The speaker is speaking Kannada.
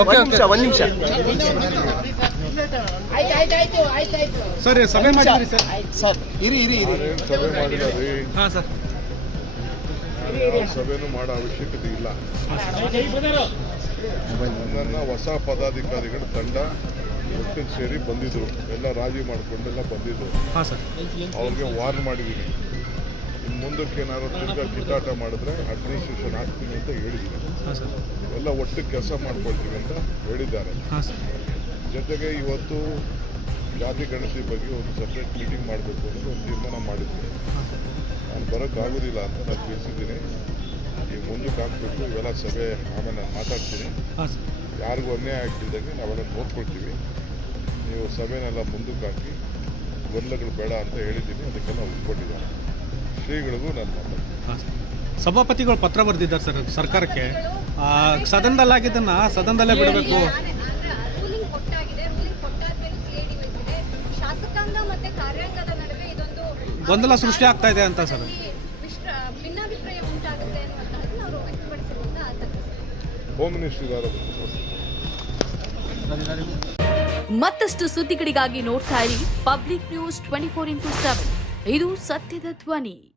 ಓಕೆ ನಿಮಿಷ ಒಂದ್ ನಿಮಿಷ. ಸರ್ ಸಭೆ ಮಾಡಿದ್ರಿ ಸರ್? ಸರ್. ಇರಿ ಇರಿ ಇರಿ. ಸಭೆ ಮಾಡಿಲ್ಲ ಹಾಂ ಸರ್. ಸಭೆನೂ ಮಾಡೋ ಅವಶ್ಯಕತೆ ಇಲ್ಲ. ನನ್ನ ಹೊಸ ಪದಾಧಿಕಾರಿಗಳ ತಂಡ ಒಟ್ಟಿಗೆ ಸೇರಿ ಬಂದಿದ್ರು. ಎಲ್ಲ ರಾಜಿ ಮಾಡ್ಕೊಂಡೆಲ್ಲ ಬಂದಿದ್ರು. ಹಾಂ ಸರ್. ಅವ್ರಿಗೆ ವಾರ್ನ್ ಮಾಡಿದ್ದೀನಿ ಇನ್ನು ಮುಂದಕ್ಕೆ ಏನಾದ್ರು ತಿರ್ಗ ಕಿತ್ತಾಟ ಮಾಡಿದ್ರೆ ಅಡ್ಮಿನಿಸ್ಟ್ರೇಷನ್ ಹಾಕ್ತೀನಿ ಅಂತ ಹೇಳಿದ್ದೀನಿ ಎಲ್ಲ ಒಟ್ಟು ಕೆಲಸ ಮಾಡ್ಕೊಳ್ತೀವಿ ಅಂತ ಹೇಳಿದ್ದಾರೆ. ಜೊತೆಗೆ ಇವತ್ತು ಜಾತಿ ಗಣತಿ ಬಗ್ಗೆ ಒಂದು ಸಪ್ರೇಟ್ ಮೀಟಿಂಗ್ ಮಾಡಬೇಕು ಅನ್ನೋದು ಒಂದು ತೀರ್ಮಾನ ಮಾಡಿದ್ದೀನಿ ನಾನು ಬರೋಕ್ಕಾಗೋದಿಲ್ಲ ಅಂತ ನಾನು ತಿಳಿಸಿದ್ದೀನಿ. ಈಗ ಮುಂದಕ್ಕೆ ಹಾಕ್ಬೇಕು ಇವೆಲ್ಲ ಸಭೆ ಆಮೇಲೆ ನಾನು ಮಾತಾಡ್ತೀನಿ ಯಾರಿಗೂ ಅನ್ಯಾಯ ಆಗ್ತಿದ್ದಂಗೆ ನಾವೆಲ್ಲ ನೋಡ್ಕೊಳ್ತೀವಿ. ನೀವು ಸಭೆನೆಲ್ಲ ಮುಂದಕ್ಕೆ ಹಾಕಿ ಗೊಂದಲಗಳು ಬೇಡ ಅಂತ ಹೇಳಿದ್ದೀನಿ. ಅದಕ್ಕೆಲ್ಲ ಒಪ್ಕೊಂಡಿದ್ದಾರೆ. ಶ್ರೀಗಳಿಗೂ ನನ್ನ ಮಾತಾಡ್ತೀನಿ ಹಾಂ. ಸರ್ ಸಭಾಪತಿಗಳು ಪತ್ರ ಬರೆದಿದ್ದಾರೆ ಸರ್ ಸರ್ಕಾರಕ್ಕೆ. ಆ, ಸದನದಲ್ಲಾಗಿದ್ದನ್ನ ಸದನದಲ್ಲೇ ಬಿಡಬೇಕು. ಗೊಂದಲ ಸೃಷ್ಟಿ ಆಗ್ತಾ ಇದೆ ಅಂತ ಸರ್. ಹೋಮ್ ಮಿನಿಸ್ಟರ್ ಮತ್ತಷ್ಟು ಸುದ್ದಿಗಳಿಗಾಗಿ ನೋಡ್ತಾ ಇರಿ public news twenty four into seven ಇದು ಸತ್ಯದ ಧ್ವನಿ.